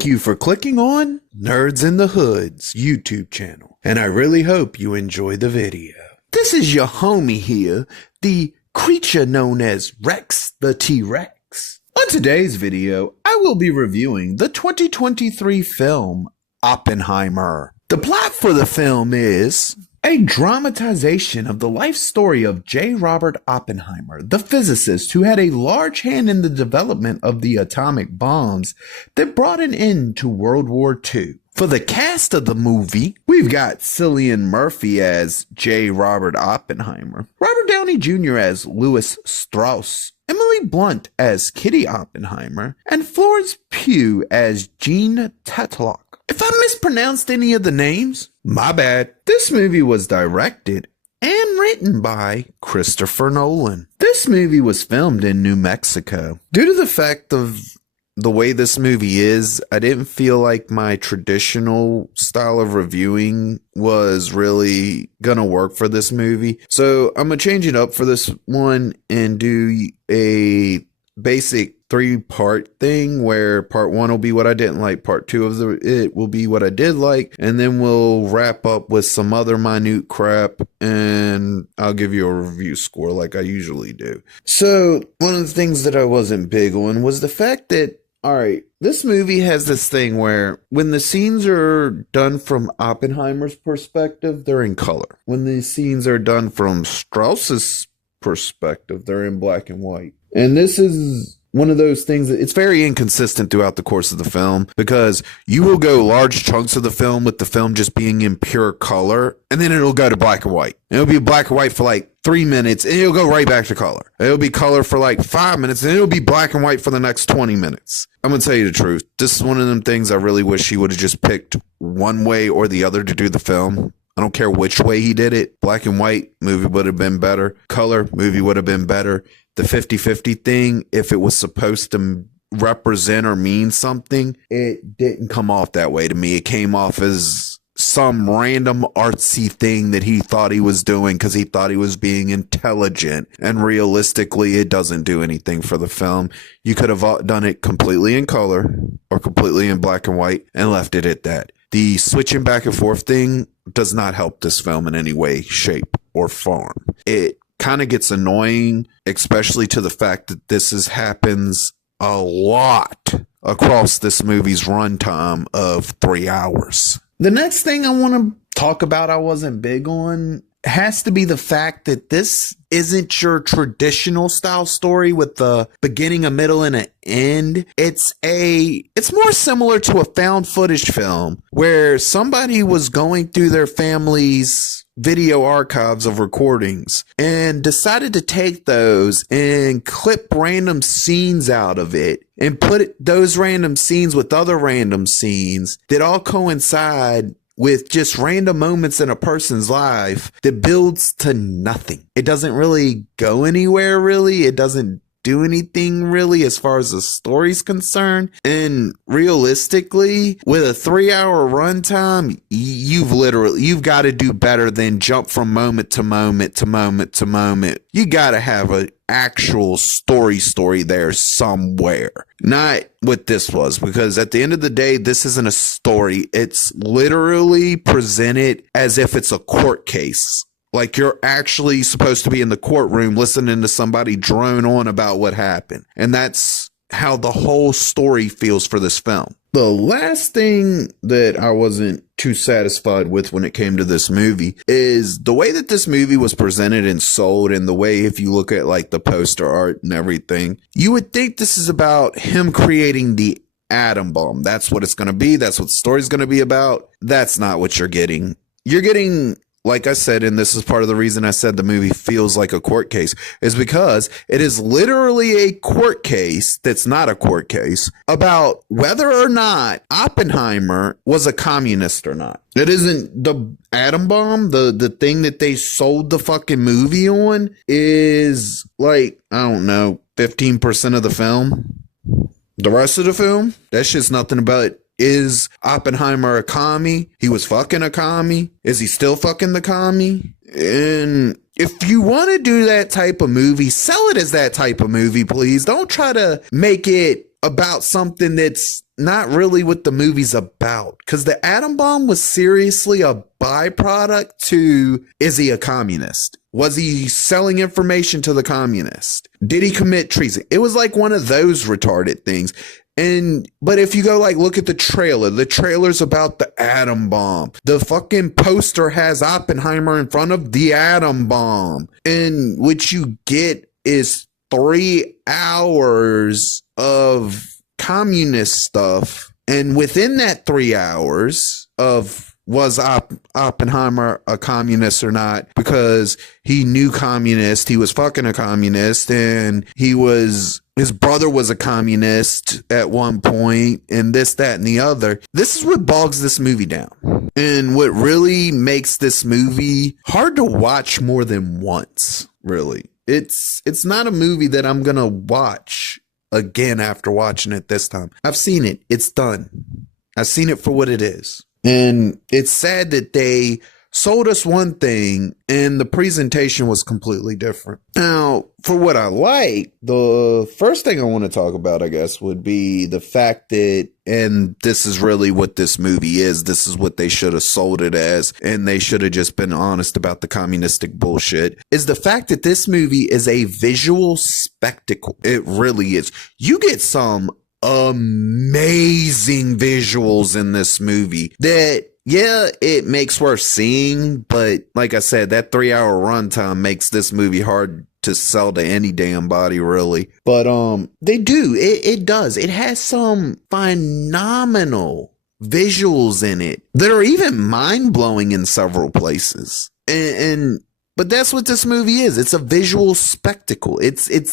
Thank you for clicking on Nerds in the Hood's YouTube channel, and I really hope you enjoy the video. This is your homie here, the creature known as Rex the T-Rex. On today's video, I will be reviewing the 2023 film Oppenheimer. The plot for the film is a dramatization of the life story of J. Robert Oppenheimer, the physicist who had a large hand in the development of the atomic bombs that brought an end to World War II. For the cast of the movie, we've got Cillian Murphy as J. Robert Oppenheimer, Robert Downey Jr. as Louis Strauss, Emily Blunt as Kitty Oppenheimer, and Florence Pugh as Jean Tetlock. If I mispronounced any of the names, my bad. This movie was directed and written by Christopher Nolan. This movie was filmed in New Mexico. Due to the fact of the way this movie is, I didn't feel like my traditional style of reviewing was really gonna work for this movie. So I'm gonna change it up for this one and do a basic 3-part thing where part 1 will be what I didn't like, part 2 of it will be what I did like, and then we'll wrap up with some other minute crap and I'll give you a review score like I usually do. So one of the things that I wasn't big on was the fact that, alright, this movie has this thing where when the scenes are done from Oppenheimer's perspective, they're in color. When the scenes are done from Strauss's perspective, they're in black and white. And this is one of those things that it's very inconsistent throughout the course of the film, because you will go large chunks of the film with the film just being in pure color, and then it'll go to black and white. It'll be black and white for like 3 minutes, and it'll go right back to color. It'll be color for like 5 minutes, and it'll be black and white for the next 20 minutes. I'm gonna tell you the truth. This is one of them things I really wish he would have just picked one way or the other to do the film. I don't care which way he did it. Black and white, movie would have been better. Color, movie would have been better. The 50-50 thing, if it was supposed to represent or mean something, it didn't come off that way to me. It came off as some random artsy thing that he thought he was doing because he thought he was being intelligent. And realistically, it doesn't do anything for the film. You could have done it completely in color or completely in black and white and left it at that. The switching back and forth thing does not help this film in any way, shape, or form. It kind of gets annoying, especially to the fact that this happens a lot across this movie's runtime of 3 hours. The next thing I want to talk about I wasn't big on has to be the fact that this isn't your traditional style story with the beginning, a middle, and an end. It's more similar to a found footage film where somebody was going through their family's video archives of recordings and decided to take those and clip random scenes out of it and put those random scenes with other random scenes that all coincide with just random moments in a person's life that builds to nothing. It doesn't really go anywhere, really. It doesn't do anything really as far as the story's concerned. And realistically, with a 3-hour runtime, you've got to do better than jump from moment to moment to moment to moment. You got to have an actual story there somewhere. Not what this was, because at the end of the day, this isn't a story. It's literally presented as if it's a court case. Like you're actually supposed to be in the courtroom listening to somebody drone on about what happened. And that's how the whole story feels for this film. The last thing that I wasn't too satisfied with when it came to this movie is the way that this movie was presented and sold, and the way, if you look at like the poster art and everything, you would think this is about him creating the atom bomb. That's what it's going to be. That's what the story's going to be about. That's not what you're getting. You're getting, like I said, and this is part of the reason I said the movie feels like a court case, is because it is literally a court case that's not a court case about whether or not Oppenheimer was a communist or not. It isn't the atom bomb. The thing that they sold the fucking movie on is like, I don't know, 15% of the film. The rest of the film, that's just nothing about. Is Oppenheimer a commie? He was fucking a commie. Is he still fucking the commie? And if you want to do that type of movie, sell it as that type of movie, please. Don't try to make it about something that's not really what the movie's about. Because the atom bomb was seriously a byproduct to, is he a communist? Was he selling information to the communist? Did he commit treason? It was like one of those retarded things. But if you go like look at the trailer's about the atom bomb. The fucking poster has Oppenheimer in front of the atom bomb. And what you get is 3 hours of communist stuff. And within that 3 hours of was Oppenheimer a communist or not, because he knew communist, he was fucking a communist, and his brother was a communist at one point, and this, that, and the other. This is what bogs this movie down. And what really makes this movie hard to watch more than once, really. It's not a movie that I'm gonna watch again after watching it this time. I've seen it. It's done. I've seen it for what it is. And it's sad that they sold us one thing and the presentation was completely different. Now, for what I like, the first thing I want to talk about, I guess, would be the fact that, and this is really what this movie is, this is what they should have sold it as, and they should have just been honest about the communistic bullshit, is the fact that this movie is a visual spectacle. It really is. You get some amazing visuals in this movie that, yeah, it makes worth seeing, but like I said, that 3-hour runtime makes this movie hard to sell to any damn body, really. But they do, it does. It has some phenomenal visuals in it that are even mind-blowing in several places. But that's what this movie is. It's a visual spectacle.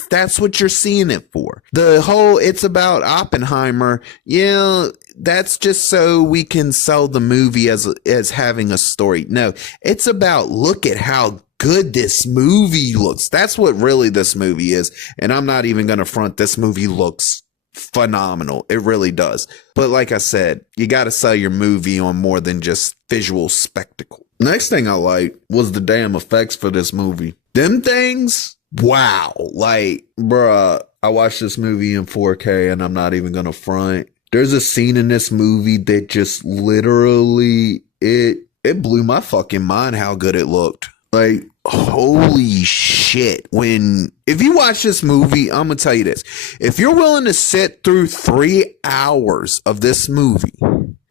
That's what you're seeing it for. The whole, it's about Oppenheimer. Yeah, that's just so we can sell the movie as having a story. No, it's about, look at how good this movie looks. That's what really this movie is. And I'm not even going to front, this movie looks phenomenal. It really does. But like I said, you got to sell your movie on more than just visual spectacle. Next thing I liked was the damn effects for this movie. Them things, wow. Like, bruh, I watched this movie in 4K and I'm not even gonna front. There's a scene in this movie that just literally, it blew my fucking mind how good it looked. Like, holy shit. If you watch this movie, I'm gonna tell you this. If you're willing to sit through 3 hours of this movie,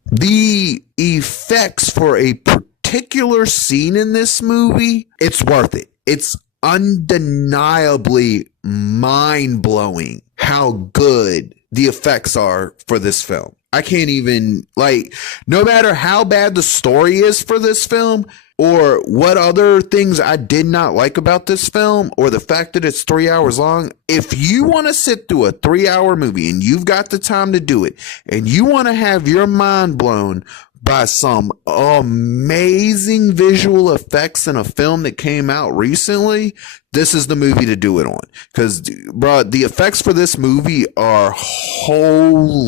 the effects for a particular scene in this movie, it's worth it. It's undeniably mind-blowing how good the effects are for this film. I can't even, like, no matter how bad the story is for this film, or what other things I did not like about this film, or the fact that it's 3 hours long, if you want to sit through a 3-hour movie and you've got the time to do it, and you want to have your mind blown by some amazing visual effects in a film that came out recently, this is the movie to do it on. Because, bro, the effects for this movie are holy,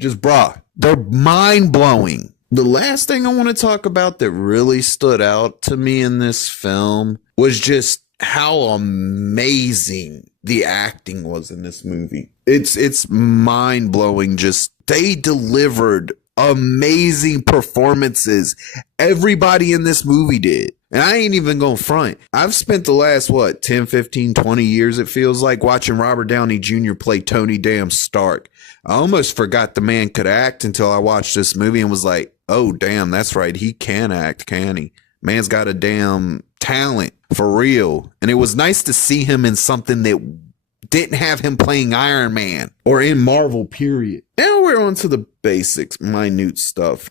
just, bro, they're mind-blowing. The last thing I want to talk about that really stood out to me in this film was just how amazing the acting was in this movie. It's mind-blowing. Just, they delivered amazing performances. Everybody in this movie did. And I ain't even gonna front. I've spent the last, 10, 15, 20 years, it feels like, watching Robert Downey Jr. play Tony damn Stark. I almost forgot the man could act until I watched this movie and was like, oh, damn, that's right. He can act, can he? Man's got a damn talent, for real. And it was nice to see him in something that didn't have him playing Iron Man or in Marvel, period. Now we're on to the basics, minute stuff.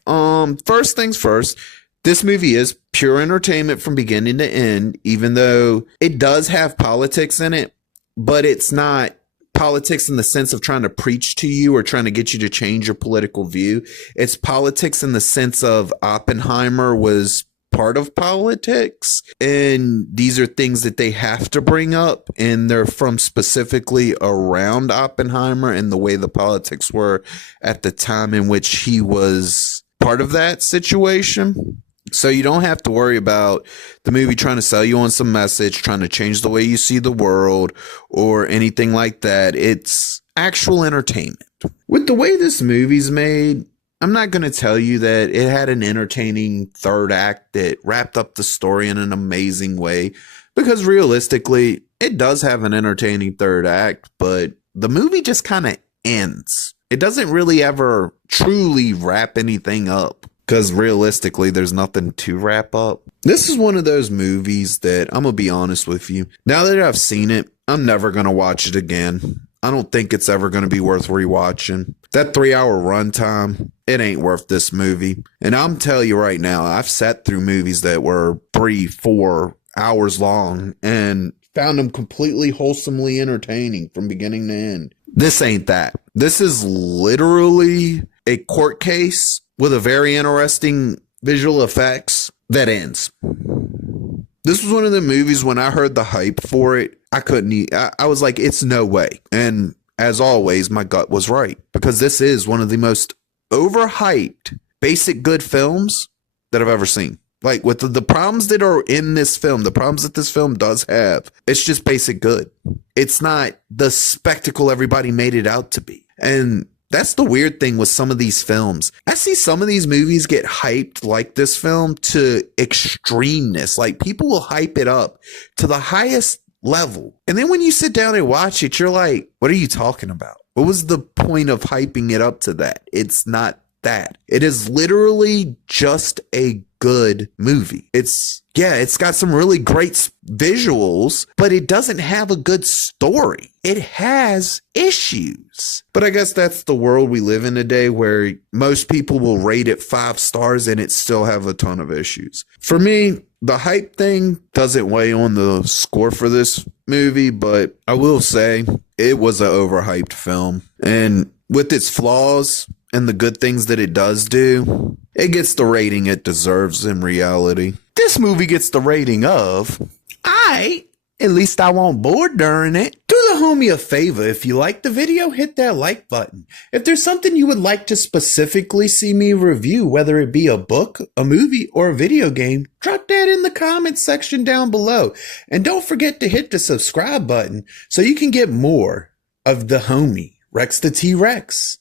First things first, this movie is pure entertainment from beginning to end, even though it does have politics in it, but it's not politics in the sense of trying to preach to you or trying to get you to change your political view. It's politics in the sense of Oppenheimer was part of politics, and these are things that they have to bring up, and they're from specifically around Oppenheimer and the way the politics were at the time in which he was part of that situation. So you don't have to worry about the movie trying to sell you on some message, trying to change the way you see the world or anything like that. It's actual entertainment. With the way this movie's made, I'm not going to tell you that it had an entertaining third act that wrapped up the story in an amazing way, because realistically, it does have an entertaining third act, but the movie just kind of ends. It doesn't really ever truly wrap anything up, because realistically, there's nothing to wrap up. This is one of those movies that, I'm going to be honest with you, now that I've seen it, I'm never going to watch it again. I don't think it's ever going to be worth rewatching. That 3-hour runtime, it ain't worth this movie. And I'm telling you right now, I've sat through movies that were 3-4 hours long and found them completely wholesomely entertaining from beginning to end. This ain't that. This is literally a court case with a very interesting visual effects that ends. This was one of the movies when I heard the hype for it, I couldn't eat. I was like, it's no way. And as always, my gut was right, because this is one of the most overhyped basic good films that I've ever seen. Like, with the problems that are in this film, the problems that this film does have, it's just basic good. It's not the spectacle everybody made it out to be. And that's the weird thing with some of these films. I see some of these movies get hyped like this film to extremeness. Like, people will hype it up to the highest level. And then when you sit down and watch it, you're like, what are you talking about? What was the point of hyping it up to that? It's not that. It is literally just a good movie. It's got some really great visuals, but it doesn't have a good story. It has issues. But I guess that's the world we live in today, where most people will rate it 5 stars and it still have a ton of issues. For me, the hype thing doesn't weigh on the score for this movie, but I will say it was an overhyped film. And with its flaws and the good things that it does do, it gets the rating it deserves in reality. This movie gets the rating of, at least I won't bored during it. Do the homie a favor. If you like the video, hit that like button. If there's something you would like to specifically see me review, whether it be a book, a movie, or a video game, drop that in the comments section down below. And don't forget to hit the subscribe button so you can get more of the homie, Rex the T-Rex.